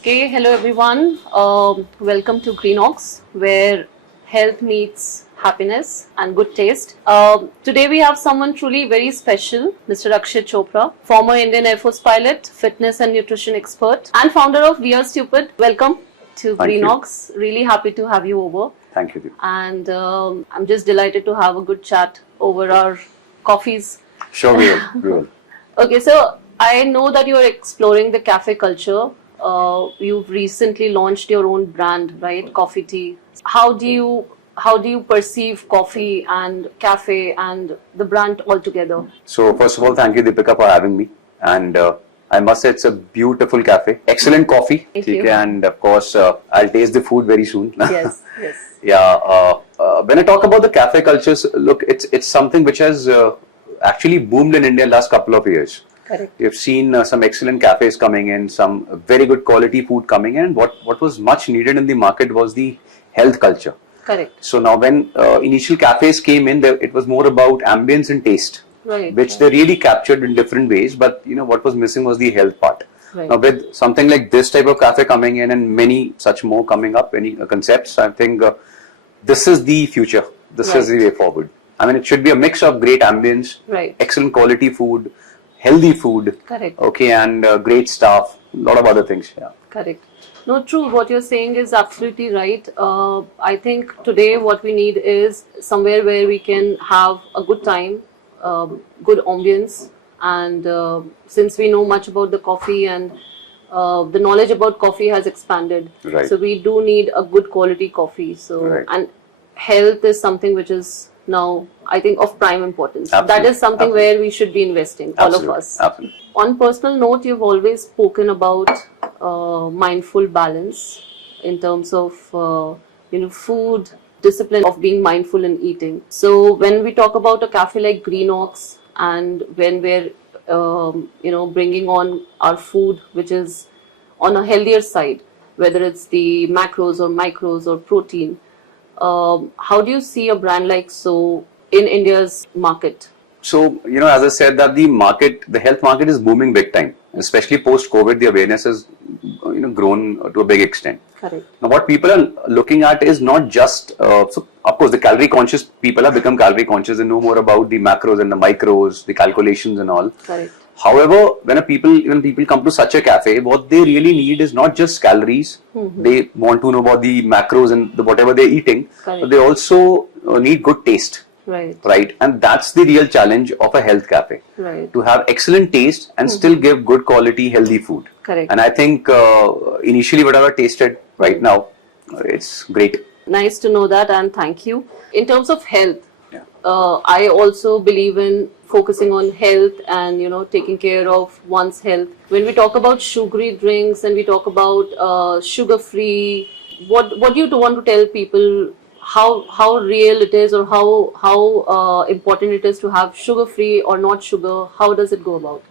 Okay, hello everyone. Welcome to GreeNox, where health meets happiness and good taste. Today we have someone truly very special, Mr. Rakshit Chopra, former Indian Air Force pilot, fitness and nutrition expert, and founder of We Are Stupid. Welcome to Thank you. GreeNox. Really happy to have you over. Thank you. And I'm just delighted to have a good chat over our coffees. Sure, we will. We will. Okay, so I know that you're exploring the cafe culture. You've recently launched your own brand, right? Coffee tea. How do you perceive coffee and cafe and the brand altogether? So, first of all, thank you, Deepika, for having me. And I must say, it's a beautiful cafe. Excellent coffee. Thank you. And of course, I'll taste the food very soon. Yes, yes. Yeah. When I talk about the cafe cultures, look, it's something which has actually boomed in India last couple of years. Correct. You've seen some excellent cafes coming in, some very good quality food coming in. What was much needed in the market was the health culture. Correct. So now when initial cafes came in, it was more about ambience and taste, Right. which they really captured in different ways. But what was missing was the health part. Right. Now with something like this type of cafe coming in and many such more coming up, any concepts, I think this is the future. This is the way forward. I mean, it should be a mix of great ambience, Right. excellent quality food, healthy food, Correct. okay, and great staff, a lot of other things. Yeah. Correct. No, true. What you're saying is absolutely right. I think today what we need is somewhere where we can have a good time, good ambience, and since we know much about the coffee and the knowledge about coffee has expanded, Right. so we do need a good quality coffee. So Right. and health is something which is now I think of prime importance. That Absolutely. is something Absolutely. where we should be investing, all Absolutely. of us. Absolutely. On personal note, you've always spoken about mindful balance in terms of food discipline of being mindful in eating. So when we talk about a cafe like GreeNox and when we're bringing on our food which is on a healthier side, whether it's the macros or micros or protein, how do you see a brand like so in India's market? So, as I said, that the health market is booming big time, especially post-COVID. The awareness has, grown to a big extent. Correct. Now, what people are looking at is not just, so of course, the calorie conscious people have become calorie conscious and know more about the macros and the micros, the calculations and all. Correct. However, when people come to such a cafe, what they really need is not just calories. Mm-hmm. They want to know about the macros and whatever they're eating, Correct. but they also need good taste. Right. Right, and that's the real challenge of a health cafe. Right. To have excellent taste and still give good quality, healthy food. Correct. And I think initially whatever I tasted right now, it's great. Nice to know that, and thank you. In terms of health, Yeah. I also believe in focusing on health and taking care of one's health. When we talk about sugary drinks and we talk about sugar-free, what do you want to tell people? How real it is, or how important it is to have sugar-free or not sugar? How does it go about?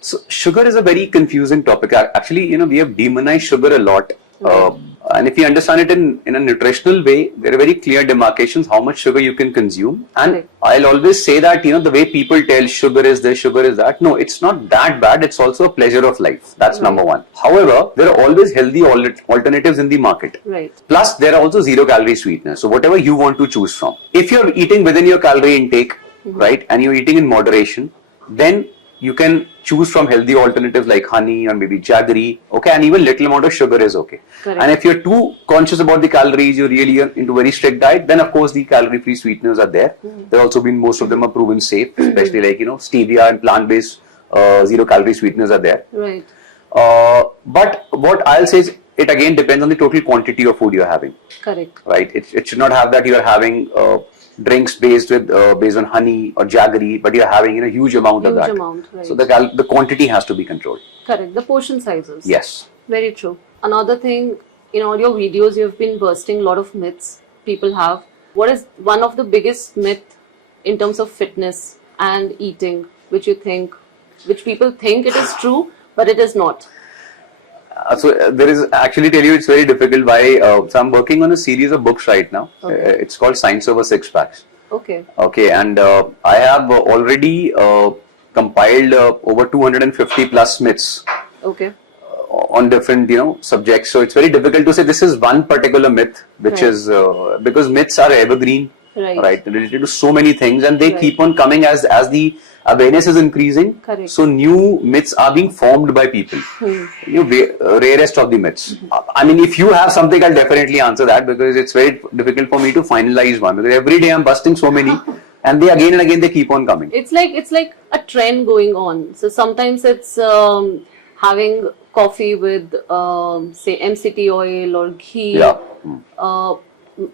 So sugar is a very confusing topic. Actually, we have demonized sugar a lot. And if you understand it in a nutritional way, there are very clear demarcations how much sugar you can consume. And Correct. I'll always say that, the way people tell sugar is this, sugar is that. No, it's not that bad. It's also a pleasure of life. That's number one. However, there are always healthy alternatives in the market. Right. Plus, there are also zero calorie sweeteners. So whatever you want to choose from. If you're eating within your calorie intake, right, and you're eating in moderation, then you can choose from healthy alternatives like honey or maybe jaggery, okay, and even little amount of sugar is okay. Correct. And if you're too conscious about the calories, you're really into very strict diet, then of course the calorie-free sweeteners are there. There also been, most of them are proven safe, especially like, stevia and plant-based zero calorie sweeteners are there. Right. But what I'll say is, it again depends on the total quantity of food you're having. Correct. Right? It should not have that you're having drinks based on honey or jaggery, but you're having a huge amount of that. Huge amount, right. So the quantity has to be controlled. Correct. The portion sizes. Yes. Very true. Another thing, in all your videos, you've been bursting a lot of myths people have. What is one of the biggest myth in terms of fitness and eating, which people think it is true, but it is not? So there is actually, tell you, it's very difficult. Why? So I'm working on a series of books right now. Okay. It's called Science Over Six Packs. Okay. Okay, and I have already compiled over 250 plus myths. Okay. on different subjects. So it's very difficult to say this is one particular myth, which Right. is because myths are evergreen, Right. right, related to so many things, and they Right. keep on coming as the awareness is increasing. Correct. So new myths are being formed by people. Rarest of the myths. I mean, if you have something, I'll definitely answer that, because it's very difficult for me to finalize one, because every day I'm busting so many, and they again and again they keep on coming. It's like a trend going on. So sometimes it's having coffee with say MCT oil or ghee. Yeah.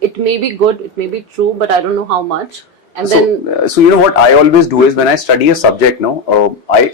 It may be good, it may be true, but I don't know how much. And So, then so what I always do is when I study a subject, I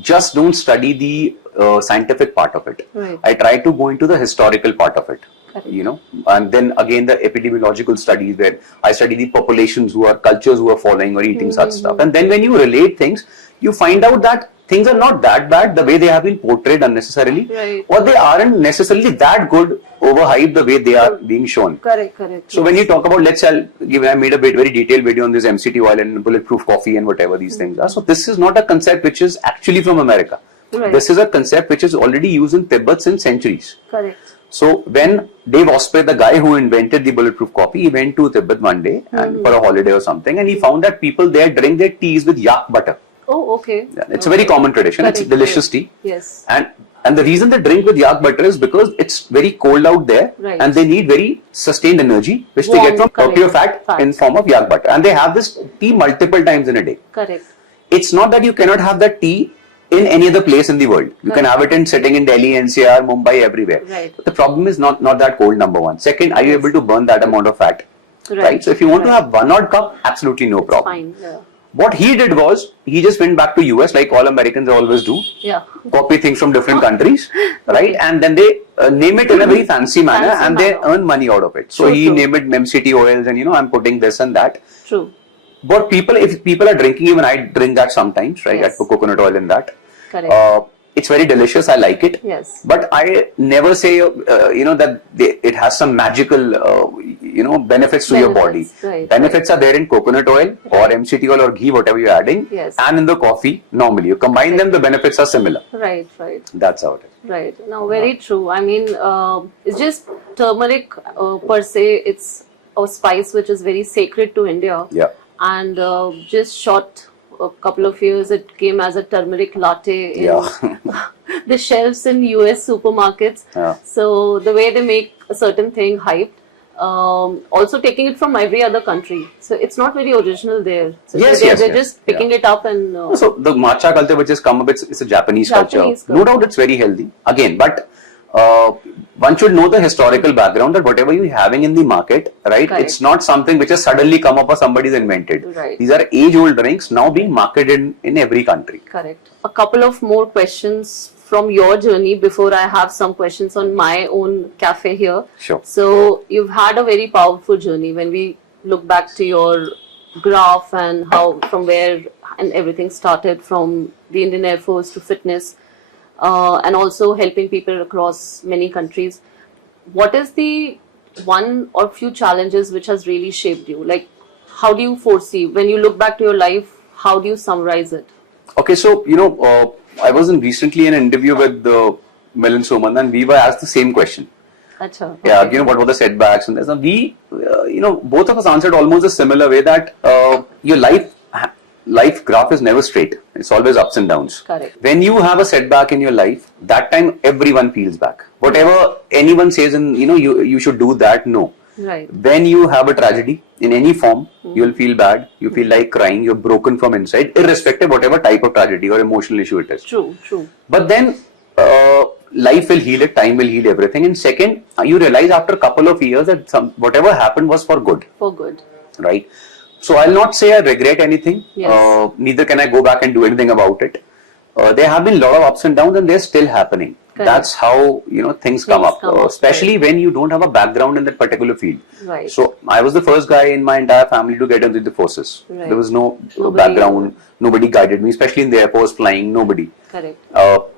just don't study the scientific part of it. Right. I try to go into the historical part of it. Correct. And then again the epidemiological studies, where I study the populations cultures who are following or eating such stuff. And then when you relate things, you find out that things are not that bad the way they have been portrayed unnecessarily, Right. or they aren't necessarily that good, overhyped the way they are being shown. correct. So when you talk about, I made a very detailed video on this MCT oil and bulletproof coffee and whatever these things are. So this is not a concept which is actually from America. Right. This is a concept which is already used in Tibet since centuries. Correct. So when Dave Osprey, the guy who invented the bulletproof coffee, he went to Tibet one day and for a holiday or something, and he found that people there drink their teas with yak butter. Oh, okay. Yeah, it's a very common tradition. It's Correct, delicious correct. tea. Yes. And the reason they drink with yak butter is because it's very cold out there, Right. and they need very sustained energy, which they Warm, get from correct. pure fat in form of yak butter. And they have this tea multiple times in a day. Correct. It's not that you cannot have that tea in any other place in the world. You can have it sitting in Delhi, NCR, Mumbai, everywhere. Right. But the problem is not that cold, number one. Second, are you able to burn that amount of fat? Right. So if you want to have 1 odd cup, absolutely no problem. Fine. Yeah. What he did was, he just went back to US like all Americans always do. Yeah. Copy things from different countries, right? And then they name it in a very fancy manner, Fancy and they manner. earn money out of it. So True, he true. named it MCT oils, and I'm putting this and that. True. But if people are drinking, even I drink that sometimes, right? Yes. I put coconut oil in that. Correct. It's very delicious. I like it. Yes. But I never say, that it has some magical, benefits to your body. Benefits, right, Benefits are there in coconut oil or MCT oil or ghee, whatever you're adding, Yes. and in the coffee normally. You combine them, the benefits are similar. Right. That's how it is. Right. Now, very true. I mean, it's just turmeric per se. It's a spice which is very sacred to India. Yeah. And just short a couple of years, it came as a turmeric latte in the shelves in US supermarkets. Yeah. So the way they make a certain thing hyped. Also taking it from every other country. So it's not very original there. So they're just picking it up and... So the matcha culture which has come up, it's a Japanese culture. Japanese No doubt it's very healthy. Again, but one should know the historical background, that whatever you're having in the market, right, Correct. it's not something which has suddenly come up or somebody's invented. Right. These are age-old drinks now being marketed in every country. Correct. A couple of more questions from your journey before I have some questions on my own cafe here. Sure. So you've had a very powerful journey when we look back to your graph and how from where and everything started, from the Indian Air Force to fitness, and also helping people across many countries. What is the one or few challenges which has really shaped you? Like, how do you foresee when you look back to your life? How do you summarize it? Okay, so I was recently in an interview with Milan Soman, and we were asked the same question. Acha, Yeah, okay. what were the setbacks and this? And we, both of us answered almost a similar way, that your life graph is never straight. It's always ups and downs. Correct. When you have a setback in your life, that time everyone feels back. Whatever anyone says, and you should do that. No. Right. When you have a tragedy in any form, you'll feel bad. You feel like crying. You're broken from inside, irrespective whatever type of tragedy or emotional issue it is. True. But then life will heal it, time will heal everything. And second, you realize after a couple of years that whatever happened was for good. For good. Right? So I'll not say I regret anything. Yes. Neither can I go back and do anything about it. There have been a lot of ups and downs, and they're still happening. Correct. That's how things come up, especially right. when you don't have a background in that particular field. Right. So I was the first guy in my entire family to get into the forces. Right. There was no Nobody- background. Nobody guided me, especially in the Air Force flying. Nobody. Correct.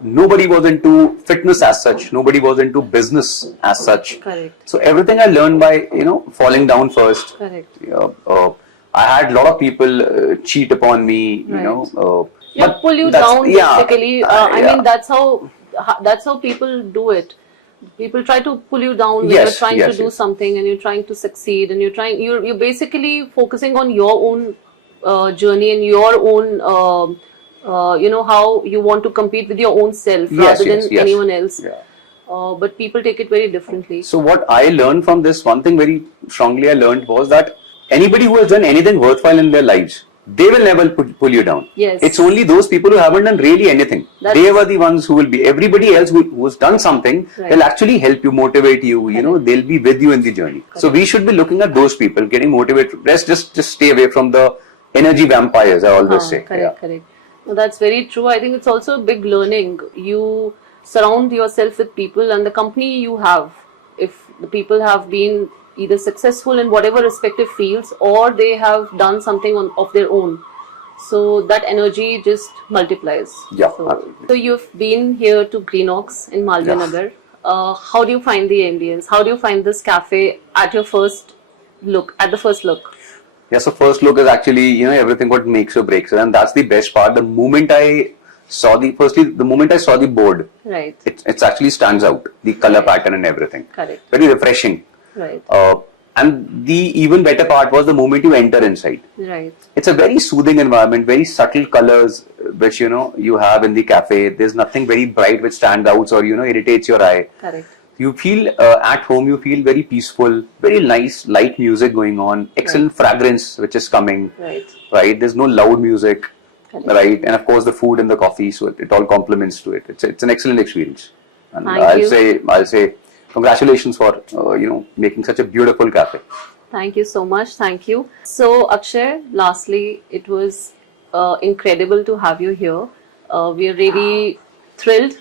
Nobody was into fitness as such. Nobody was into business as such. Correct. So everything I learned by falling down first. Correct. I had a lot of people cheat upon me. Right. But Pull you that's- down yeah, basically. I yeah. mean, that's how that's how people do it. People try to pull you down when Yes, you're trying to yes, do yes. something and you're trying to succeed and you're basically focusing on your own journey and your own how you want to compete with your own self Yes, rather yes, than yes. anyone else. Yeah. But people take it very differently. So what I learned from this, one thing very strongly I learned was that anybody who has done anything worthwhile in their lives, they will never pull you down. Yes. It's only those people who haven't done really anything. That's- They were the ones who will be. Everybody else who's done something, Right. they'll actually help you, motivate you. You know, Correct. they'll be with you in the journey. So we should be looking at those people, getting motivated. Let's just stay away from the energy vampires. I always say. Correct, correct. No, that's very true. I think it's also a big learning. You surround yourself with people and the company you have. If the people have been either successful in whatever respective fields or they have done something of their own, so that energy just multiplies. Yeah, So, absolutely. so you've been here to GreeNox in Malviya Yeah. Nagar. How do you find the ambience? How do you find this cafe at your first look? At the first look. Yeah, so first look is actually, everything what makes or breaks it. And that's the best part. The moment I saw the moment I saw the board, Right. it's actually stands out, the color Right. pattern and everything. Correct. Very refreshing. Right. And the even better part was the moment you enter inside. Right. It's a very soothing environment, very subtle colors, which, you have in the cafe. There's nothing very bright which stands out or, irritates your eye. Correct. You feel at home, you feel very peaceful, very nice, light music going on, excellent fragrance which is coming, Right. There's no loud music, Correct. right? And of course, the food and the coffee, so it all complements to it. It's an excellent experience. And Thank you. I'll say, congratulations for, making such a beautiful cafe. Thank you so much. Thank you. So, Akshay, lastly, it was incredible to have you here. We are really thrilled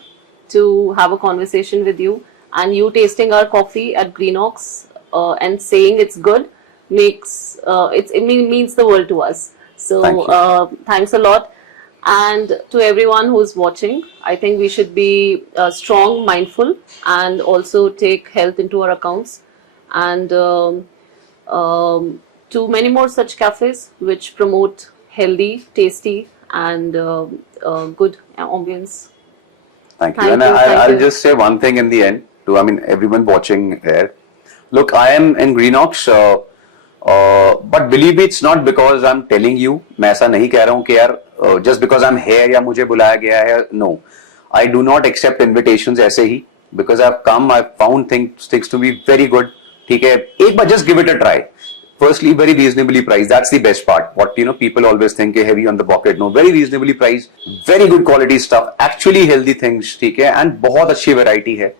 to have a conversation with you. And you tasting our coffee at GreeNox and saying it's good means the world to us. So, Thank you. thanks a lot. And to everyone who's watching, I think we should be strong, mindful, and also take health into our accounts. And to many more such cafes which promote healthy, tasty, and good ambience. Thank you. Thank And you, thank I'll you. just say one thing in the end to, everyone watching here. Look, I am in GreeNox, but believe me, it's not because I'm telling you. मैं ऐसा नहीं कह रहा हूँ कि यार just because I'm here या मुझे बुलाया गया है. No, I do not accept invitations ऐसे ही because I've come, I've found things to be very good. ठीक है, एक बार just give it a try. Firstly, very reasonably priced. That's the best part. What people always think heavy on the pocket. No, very reasonably priced. Very good quality stuff. Actually healthy things. ठीक है, and बहुत अच्छी variety है.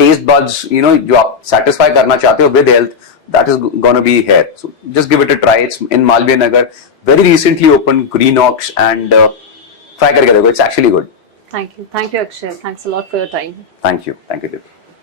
Taste buds, जो आप satisfy करना चाहते हो with health, that is gonna be here. So just give it a try. It's in Malviya Nagar. Very recently opened GreeNox and try करके देखो. It's actually good. Thank you. Thank you, Akshay. Thanks a lot for your time. Thank you. Thank you, Dev.